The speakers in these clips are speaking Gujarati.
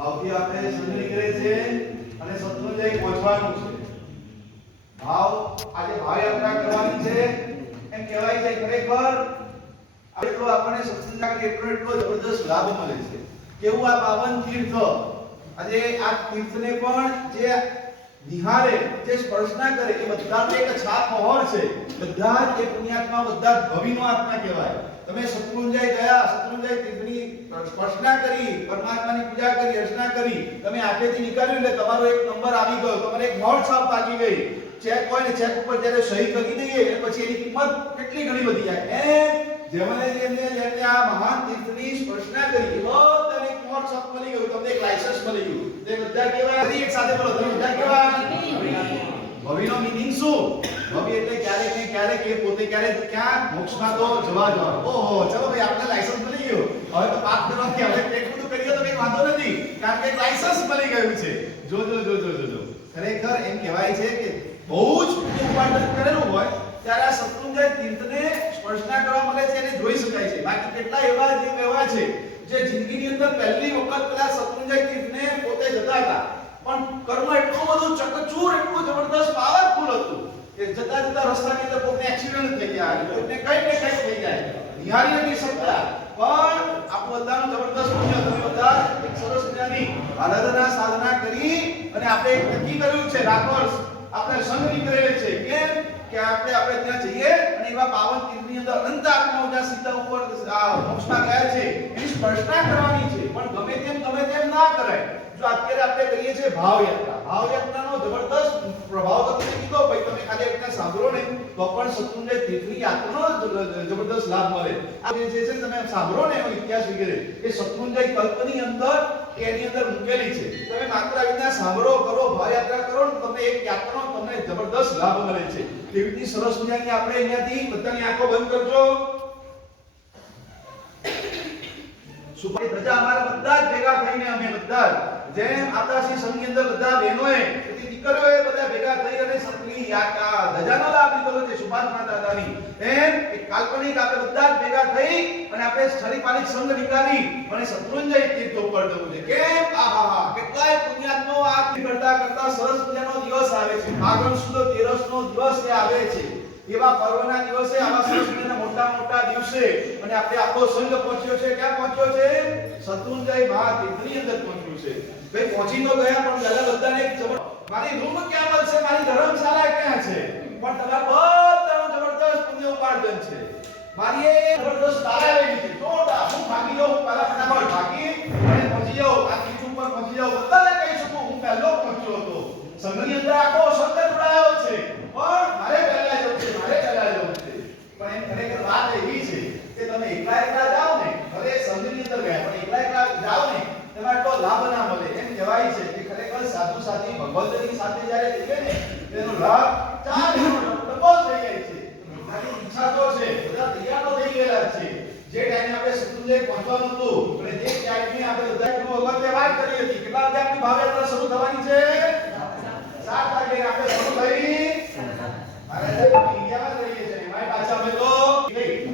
ભાવથી આપણે સમજી નીકળે છે અને શત્રુંજય પહોંચવાનું છે. ભાવ આજે ભાવ યાત્રા કરવાની છે. એમ કહેવાય છે ખરેખર એટલો આપણને સત્સંગ એટલો એટલો જબરદસ્ત લાભ મળે છે. કેવું આ પાવન તીર્થ? આજે આ તીર્થને પણ જે નિહારે જે સ્પર્શના કરે, એ બધાનો એક છાપ મહોર છે. બધા જ એ પુણ્યાત્મા, બધા ભવિનો આત્મા કહેવાય. તમે શત્રુંજય ગયા, શત્રુંજય તીર્થની સ્પર્શના કરી, પરમાત્માની પૂજા કરી, અર્ચના કરી, તમે આંખેથી નીકળ્યું એટલે તમારો એક નંબર આવી ગયો, તમારે એક નોટ સાફ પાકી ગઈ. ચેક હોય ને ચેક ઉપર જ્યારે સહી કરી દઈએ એટલે પછી એની કિંમત કેટલી ઘણી વધી જાય. એમ જેમને જેમને જેમને આ મહાન તીર્થની સ્પર્શના કરી, એ બધાને એક નોટ સાફ મળી ગયું, તમને એક લાયસન્સ મળી ગયું. તે બધા કેવા? એક સાથે બોલો, તમે બધા કેવા? ભવિનો મીનિંગ શું ભવિ એટલે ક્યારેક ને ક્યારેક, એ પોતે ક્યારેક ક્યાં? મોક્ષમાં તો જવા જવા ઓહો, ચલો ભાઈ આપણે લાયસન્સ મળી ગયું. હવે તો પાપ કરવા કે હવે પેટ બધું કરીએ તો કઈ વાંધો નથી. કારણ કે લાયસન્સ મળી ગયું છે. જો જો જો જો જો ખરેખર એમ કહેવાય છે કે બહુ જ ઉપાર્જન કરેલું હોય, ત્યારે આ શત્રુંજય તીર્થને સ્પર્શના કરવા મળે છે અને જોઈ શકાય છે. બાકી કેટલા એવા જીવ એવા છે, જે જિંદગીની અંદર પહેલી વખત પેલા શત્રુંજય તીર્થને પોતે જતા હતા. પણ કર્મ એટલું બધું ચકચૂર, એટલું જબરદસ્ત પાવરફુલ હતું કે જતા જતા રસ્તાની અંદર કોઈને એક્સિડન્ટ થઈ જાય કોઈને કઈ ને કઈ થઈ જાય. નિહાળી નથી શકતા પણ આપણું બધાનું જબરદસ્ત પુણ્ય તમે બધા એક સરસ મજાની આરાધના, સાધના કરી અને આપણે એક નક્કી કર્યું છે રાખોર્સ આપણે સંઘ નીકળેલ છે. કેમ? કે આપણે આપણે ત્યાં જઈએ અને એવા પાવન તીર્થની અંદર અનંત આત્મા ઉજા સીધા ઉપર, આ મોક્ષમાં સ્પર્શના કરવાની છે. પણ ગમે તેમ ગમે તેમ ના કરાય. જો અત્યારે આપણે કરીએ છીએ ભાવ યાત્રા. ભાવ યાત્રાનો જબરદસ્ત પ્રભાવ તમને કીધો, ભાઈ તમે ખાલી એકને સાંભળો ને, તો પણ શત્રુંજય તીર્થની યાત્રાનો જબરદસ્ત લાભ મળે. આ જે છે તમે સાંભળો ને ઇતિહાસ વગેરે, એ શત્રુંજય કલ્પની અંદર એની અંદર મૂકેલી છે. તમે માત્ર રીતના સાંભળો, કરો, ભાવ યાત્રા કરો ને, તમને એક યાત્રાનો તમને જબરદસ્ત લાભ મળે છે. એવી રીતની સરસ મજાની આપણે અહીંયાથી બધાની આંખો બંધ કરજો. સુભાઈ ધજા અમારા બધા જ ભેગા થઈને અમે બધા જેમ આદાસી સંઘની અંદર બધા બહેનોએ દીકરીઓએ બધા ભેગા થઈ અને સત્રી આ ધજાનો લાભ લીધો છે સુભાષ દાદાની. એમ એક કાલ્પનિક આપણે બધા જ ભેગા થઈ અને આપણે સ્થળીપાલિક સંઘ નીકાળી અને શત્રુંજય તીર્થ ઉપર જવું છે. કેમ? આહાહા. કેટલાય પુણ્યાત્મો આ કરતા કરતા સરસ મજાનો દિવસ આવે છે. ફાગણ સુદ તેરસનો દિવસ એ આવે છે. એવા પર્વના દિવસે આવા સરસ મજાના મોટા મોટા દિવસે અને આપણે આખો સંઘ પહોંચ્યો છે. ક્યાં પહોંચ્યો છે? શત્રુંજય મહાતીર્થની અંદર પહોંચ્યું છે. ભાઈ, પહોંચી તો ગયા, પણ દાદા બધાને મારી રૂમ ક્યાં મળશે મારી ધર્મશાળા ક્યાં છે? પણ તમારા બધાનો જબરદસ્ત પુણ્ય ઉપાર્જન છે. મારી એ જબરદસ્ત તારા લેવી છે. જોરદાર હું ભાગી જાઉં. પહેલા ફટાફટ ભાગી અને પહોંચી જાઉં. આ તીર્થ ઉપર પહોંચી જાઉં. બધાને કહી શકું, હું પહેલો પહોંચ્યો હતો. સંઘની અંદર આખો સંઘ જોડાયો છે પણ મારે પહેલા જવું છે મારે પહેલા જવું છે પણ એમ ખરેખર વાત એવી છે કે તમે એકલા એકલા જાઓ ને ભલે સંઘની અંદર ગયા પણ એકલા એકલા જાઓ ને તેમાં એટલો લાભ ના મળે એમ કહેવાય છે કે ખરેખર સાધુ સાથી સાથે જ્યારે જઈએ ને, તેનો લાભ ચાર ડબલ થઈ જાય છે. બધાની ઈચ્છા તો છે, બધા તૈયાર તો થઈ ગયેલા છે. જે ટાઈમે આપણે શત્રુંજય પહોંચવાનું હતું, અને જે ટાઈમે આપણે બધા ભગવંતે વાત કરી હતી. કેટલા વાગે આપણી ભાવયાત્રા શરૂ થવાની છે? સાત વાગે આપણે શરૂ થઈ. સાહેબ ઇન્ડિયામાં રહીએ છીએ મારી પાછા અમે તો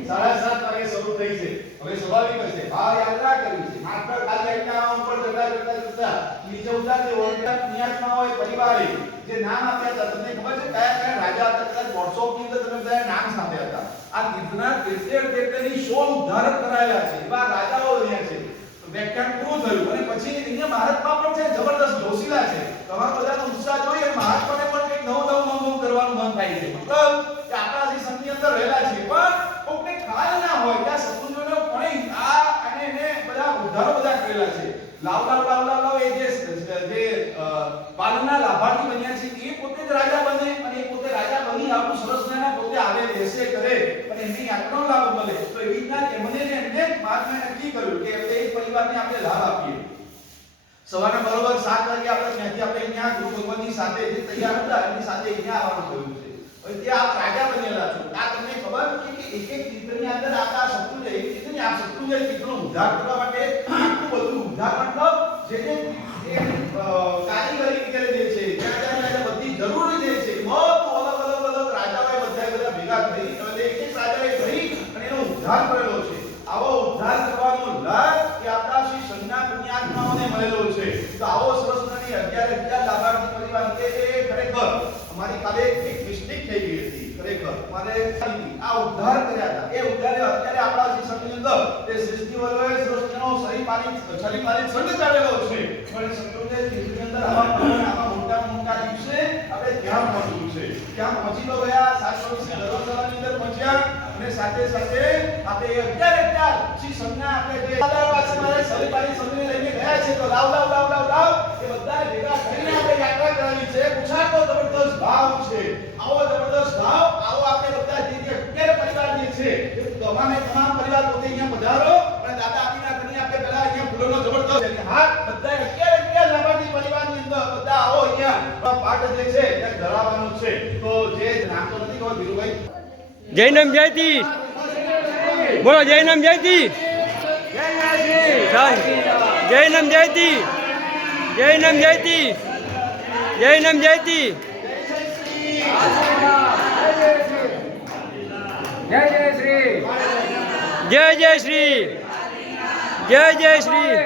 સાડા સાત વાગે શરૂ થઈ છે. હવે સ્વાભાવિક છે. ભાવ યાત્રા કરવી છે. માત્ર ખાલી અહીંયા ઉપર જતા જતા જતા ઉદાહરણ ઉતારતે ઓરડા નિયતમાં હોય પરિવારે, જે નામ આપ્યા હતા, તમને ખબર છે? કયા કયા રાજા હતા? કદાચ વોટ્સઅપની અંદર તમે બધા નામ સાંભળ્યા હતા. આ તીર્થના તેર તેરની સોળ ઉદ્ધારક કરાયેલા છે. એવા રાજાઓ રહ્યા છે. વ્યાખ્યાન પૂરું થયું. અને પછી અહીંયા ભારતમાં પણ છે, જબરદસ્ત જોશીલા છે. તમારા બધાનો ઉત્સાહ જોઈએ મહાત્માને પણ કંઈક નવું નવું નવું નવું કરવાનું મન થાય છે. મતલબ કે આપણા જે સંઘની અંદર રહેલા છે પણ કોકને ખ્યાલ ના હોય કે આ સત્સંગોનો પણ આ અને બધા ઉદ્ધારો બધા કરેલા છે. લાવ લાવ લાવ લાવ એ જે જે અ, પાલનના લાભાર્થી બન્યા છે એ પોતે જ રાજા બને અને એ પોતે રાજા બની આપણું સરસ મજાના પોતે આવે બેસે કરે અને એમની યાત્રાનો લાભ મળે તો એવી રીતના એમને ને મહાત્માએ નક્કી કર્યું કે એમને એક પરિવારને આપણે લાભ આપીએ. સવારે બરોબર સાત વાગે આપણે ત્યાંથી આપણે અહીંયા ગુરુ ભગવાનની સાથે જે તૈયાર હતા એની સાથે અહીંયા આવવાનું થયું છે. હવે આપ રાજા બનેલા છો. આ તમને ખબર કે એક એક ચિત્રની અંદર આપણા શત્રુજય એક તીર્થની આ શત્રુજય ચિત્રનો ઉદ્ધાર કરવા માટે આટલું બધું ઉદ્ધાર મતલબ જે જે કારીગરી જે છે ત્યાં ત્યાં બધી જરૂરી જે છે. બધું અલગ અલગ અલગ રાજાઓએ બધા બધા ભેગા થઈ અને એક એક રાજાએ થઈ અને એનો ઉદ્ધાર કરેલો છે. આવો ઉદ્ધાર કરવાનો લાભ કે આપણા શ્રી સંજ્ઞા પુણ્યાત્માઓને મળેલો છે. આવો સરસ મજાની અગિયાર લાભાર્થી પરિવાર કે એ ખરેખર અમારી કાલે એક મિસ્ટેક થઈ ગઈ હતી. ખરેખર મારે આ ઉદ્ધાર કર્યા હતા. એ ઉદ્ધારે અત્યારે આપણા જે સંઘની અંદર તે સૃષ્ટિ વલોએ સૃષ્ટિનો સહી પાલિત છલી પાલિત સંઘ ચાલેલો છે. પણ સંઘોને જીવનની અંદર આવા આવા મોટા મોટા દિવસે આપણે ત્યાં પહોંચવું છે. ત્યાં પહોંચી તો ગયા, સાત પહોંચ્યા અને સાથે સાથે આપણે અત્યારે અત્યાર શ્રી સંજ્ઞા આપણે જે દાદા પાસે મારે સહી સંજ્ઞા લઈને ગયા છે, તો લાવ લાવ લાવ લાવ લાવ. એ બધા ભેગા થઈને આપણે યાત્રા કરાવી છે. કુછાકો જબરદસ્ત ભાવ છે. આવો જબરદસ્ત ભાવ, આવો આપણે બધા જે જે અત્યારે પરિવાર જે છે તમામે તમામ પરિવાર પોતે અહીંયા પધારો અને દાદા આપીના ઘરની આપણે પહેલા અહીંયા ફૂલોનો જબરદસ્ત હાથ બધા અત્યારે અત્યારે લાભાર્થી પરિવારની અંદર બધા આવો અહીંયા પાઠ જે છે તે ધરાવવાનો છે. તો જે નામ તો નથી ખબર, ધીરુભાઈ જૈનમ જયતી બોલો જૈનમ જયતી જૈનમ જયતી જૈનમ જયતી જૈનમ જયતી જય જય શ્રી. જય જય શ્રી. જય જય શ્રી.